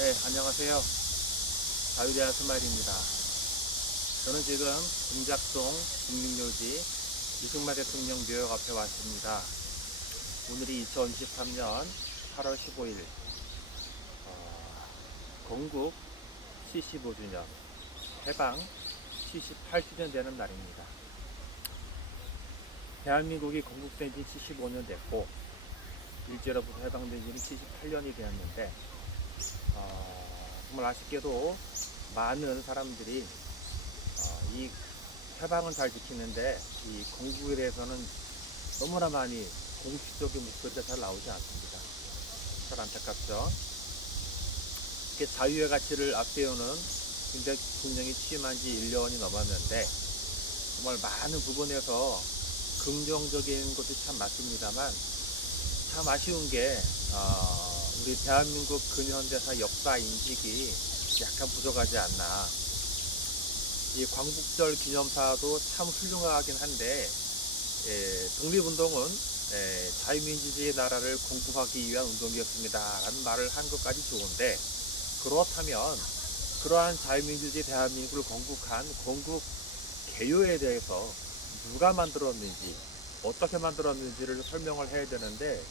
네, 안녕하세요. 자유대한 스마일입니다. 저는 지금 동작동 국립묘지 이승만 대통령 묘역 앞에 왔습니다. 오늘이 2023년 8월 15일 건국 75주년, 해방 78주년 되는 날입니다. 대한민국이 건국된 지 75년 됐고 일제로부터 해방된 지는 78년이 되었는데 정말 아쉽게도 많은 사람들이 이 해방은 잘 지키는데 이 건국에 대해서는 너무나 많이 공식적인 목소리가 잘 나오지 않습니다. 잘 안타깝죠. 이렇게 자유의 가치를 앞세우는 김대중 대통령이 취임한 지 1년이 넘었는데 정말 많은 부분에서 긍정적인 것도 참 많습니다만 참 아쉬운 게 우리 대한민국 근현대사 역사 인식이 약간 부족하지 않나. 이 광복절 기념사도 참 훌륭하긴 한데 독립운동은 자유민주주의 나라를 공부하기 위한 운동이었습니다 라는 말을 한 것까지 좋은데, 그렇다면 그러한 자유민주주의 대한민국을 건국한 건국 개요에 대해서 누가 만들었는지 어떻게 만들었는지를 설명을 해야 되는데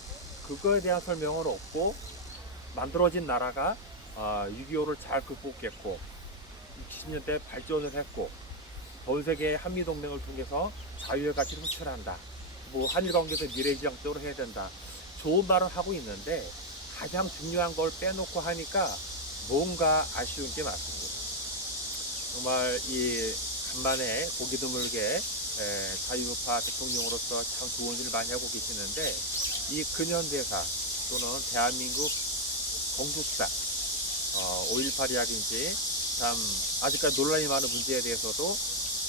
그거에 대한 설명은 없고, 만들어진 나라가 6.25를 잘 극복했고 70년대 발전을 했고 전 세계 한미동맹을 통해서 자유의 가치를 호출한다, 뭐 한일관계에서 미래지향적으로 해야 된다, 좋은 말은 하고 있는데 가장 중요한 걸 빼놓고 하니까 뭔가 아쉬운 게 많습니다. 정말 이 간만에 보기 드물게 자유우파 대통령으로서 참 좋은 일을 많이 하고 계시는데, 이 근현대사 또는 대한민국 건국사 5.18이라든지 참 아직까지 논란이 많은 문제에 대해서도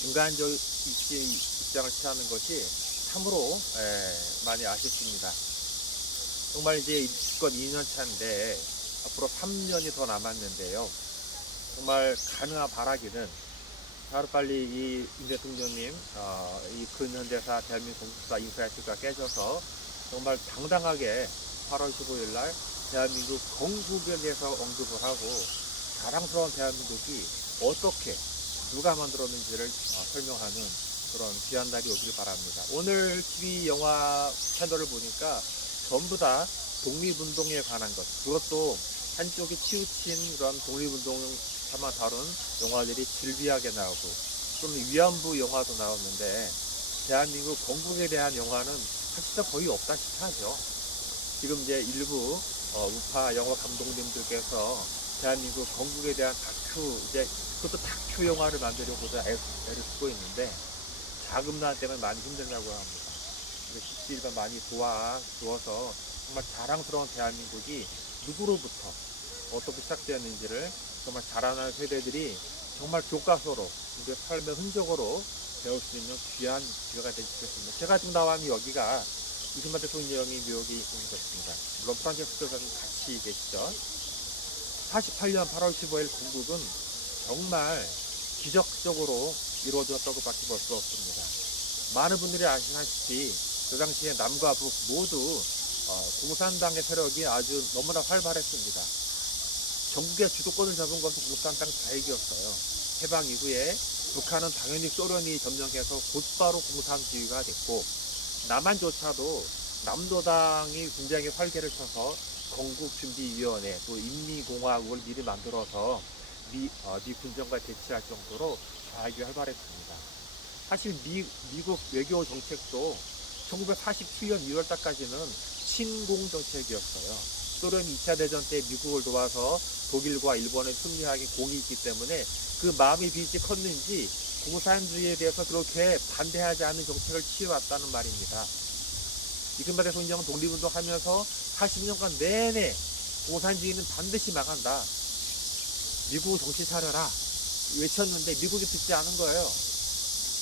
중간적 입장을 취하는 것이 참으로 많이 아쉽습니다. 정말 이제 입건 2년 차인데 앞으로 3년이 더 남았는데요. 정말 가능한 바라기는 하루빨리 이 임 대통령님 이 근현대사 대한민국 건국사 인사이트가 깨져서 정말 당당하게 8월 15일 날 대한민국 건국에 대해서 언급을 하고 자랑스러운 대한민국이 어떻게 누가 만들었는지를 설명하는 그런 귀한 날이 오길 바랍니다. 오늘 TV 영화 채널을 보니까 전부 다 독립운동에 관한 것, 그것도 한쪽이 치우친 그런 독립운동만 다룬 영화들이 즐비하게 나오고 또는 위안부 영화도 나오는데 대한민국 건국에 대한 영화는 사실상 거의 없다시피 하죠. 지금 이제 일부 우파 영화 감독님들께서 대한민국 건국에 대한 다큐, 이제 그것도 다큐 영화를 만들려고도 애를 쓰고 있는데 자금난 때문에 많이 힘들다고 합니다. 십시일반 많이 도와주어서 정말 자랑스러운 대한민국이 누구로부터 어떻게 시작되었는지를 정말 자라나는 세대들이 정말 교과서로 우리의 삶의 흔적으로 배울 수 있는 귀한 기회가 되지 않겠습니다. 제가 지금 나와 있는 여기가 이승만 대통령이 묘역이 있는 것입니다. 물론 프란체스코에서는 같이 계시죠. 48년 8월 15일 건국은 정말 기적적으로 이루어졌다고 밖에 볼 수 없습니다. 많은 분들이 아시다시피 그 당시에 남과 북 모두 공산당의 세력이 아주 너무나 활발했습니다. 전국의 주도권을 잡은 것은 공산당 좌익이었어요. 해방 이후에 북한은 당연히 소련이 점령해서 곧바로 공산주의가 됐고, 남한조차도 남도당이 굉장히 활개를 쳐서 건국준비위원회 또 인미공화국을 미리 만들어서 미 군정과 대치할 정도로 좌익이 활발했습니다. 사실 미국 외교 정책도 1947년 2월달까지는 친공 정책이었어요. 소련이 2차 대전 때 미국을 도와서 독일과 일본을 승리하기 공이 있기 때문에 그 마음의 빚이 컸는지 공산주의에 대해서 그렇게 반대하지 않는 정책을 취해왔다는 말입니다. 이승만 대통령은 독립운동하면서 40년간 내내 공산주의는 반드시 망한다, 미국 정신 차려라 외쳤는데 미국이 듣지 않은 거예요.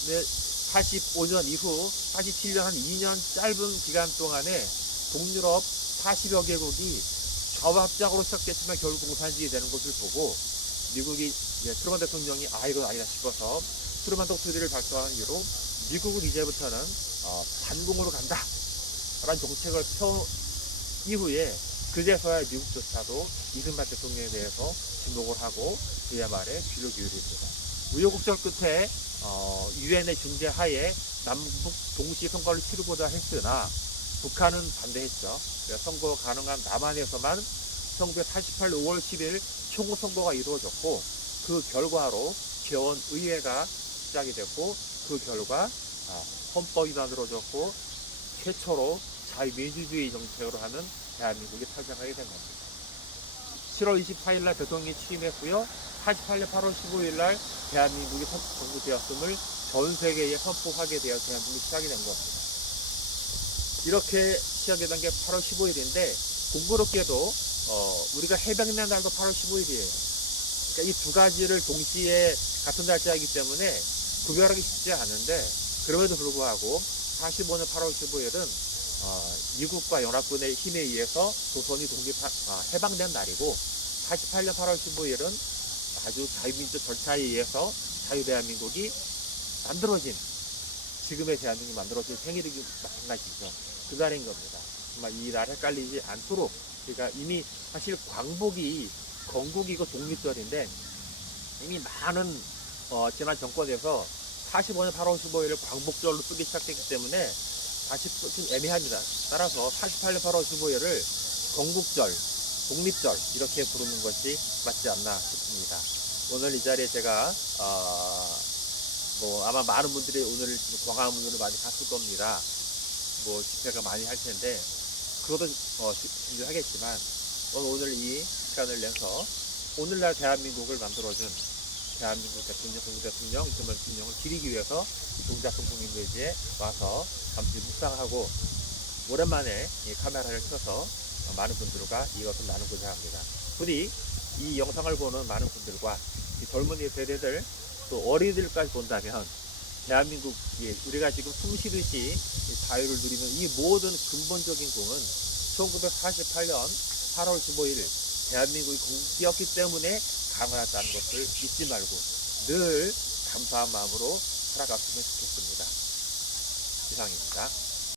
근데 45년 이후 47년 한 2년 짧은 기간 동안에 동유럽 40여 개국이 좌우합작으로 시작됐지만 결국 공산주의 되는 것을 보고 미국이 트루먼 대통령이 이건 아니다 싶어서 트루먼 독트린을 발표한 이후로 미국은 이제부터는 반공으로 간다 라는 정책을 펴 이후에 그제서야 미국조차도 이승만 대통령에 대해서 지목을 하고 그의 말에 귀를 기울입니다. 우여곡절 끝에 유엔의 중재하에 남북 동시 선거를 치르고자 했으나 북한은 반대했죠. 선거 가능한 남한에서만 1948년 5월 10일 총선거가 이루어졌고 그 결과로 개원의회가 시작이 됐고 그 결과 헌법이 만들어졌고 최초로 자유민주주의 정책으로 하는 대한민국이 탄생하게 된 겁니다. 7월 24일 날 대통령이 취임했고요. 48년 8월 15일 날 대한민국이 건국되었음을 전 세계에 선포하게 되어 대한민국이 시작이 된 겁니다. 이렇게 시작이 된 게 8월 15일인데 공교롭게도 우리가 해병의 날도 8월 15일이에요. 그러니까 이 두 가지를 동시에 같은 날짜이기 때문에 구별하기 쉽지 않은데 그럼에도 불구하고 45년 8월 15일은 미국과 연합군의 힘에 의해서 조선이 해방된 날이고 48년 8월 15일은 아주 자유민주 절차에 의해서 자유대한민국이 만들어진 지금의 대한민국이 만들어진 생일이기 마찬가지죠. 그 날인 겁니다. 정말 이 날 헷갈리지 않도록 그러니까 이미 사실 광복이 건국이고 독립절인데 이미 많은 지난 정권에서 45년 8월 15일을 광복절로 쓰기 시작했기 때문에 다시 좀 애매합니다. 따라서 48년 8월 15일을 건국절, 독립절 이렇게 부르는 것이 맞지 않나 싶습니다. 오늘 이 자리에 제가 아마 많은 분들이 오늘 광화문으로 많이 갔을 겁니다. 집회가 많이 할 텐데 그것도 중요하겠지만 오늘 이 시간을 내서 오늘날 대한민국을 만들어준 대한민국 대통령, 건국 대통령, 이승만 대통령을 기리기 위해서 동작동 국민대지에 와서 잠시 묵상하고 오랜만에 이 카메라를 켜서 많은 분들과 이것을 나누고자 합니다. 부디 이 영상을 보는 많은 분들과 이 젊은이 세대들 또 어린이들까지 본다면 대한민국 우리가 지금 숨쉬듯이 자유를 누리는 이 모든 근본적인 꿈은 1948년 8월 15일 대한민국이 건국이었기 때문에 가능하다는 것을 잊지 말고 늘 감사한 마음으로 살아갔으면 좋겠습니다. 이상입니다.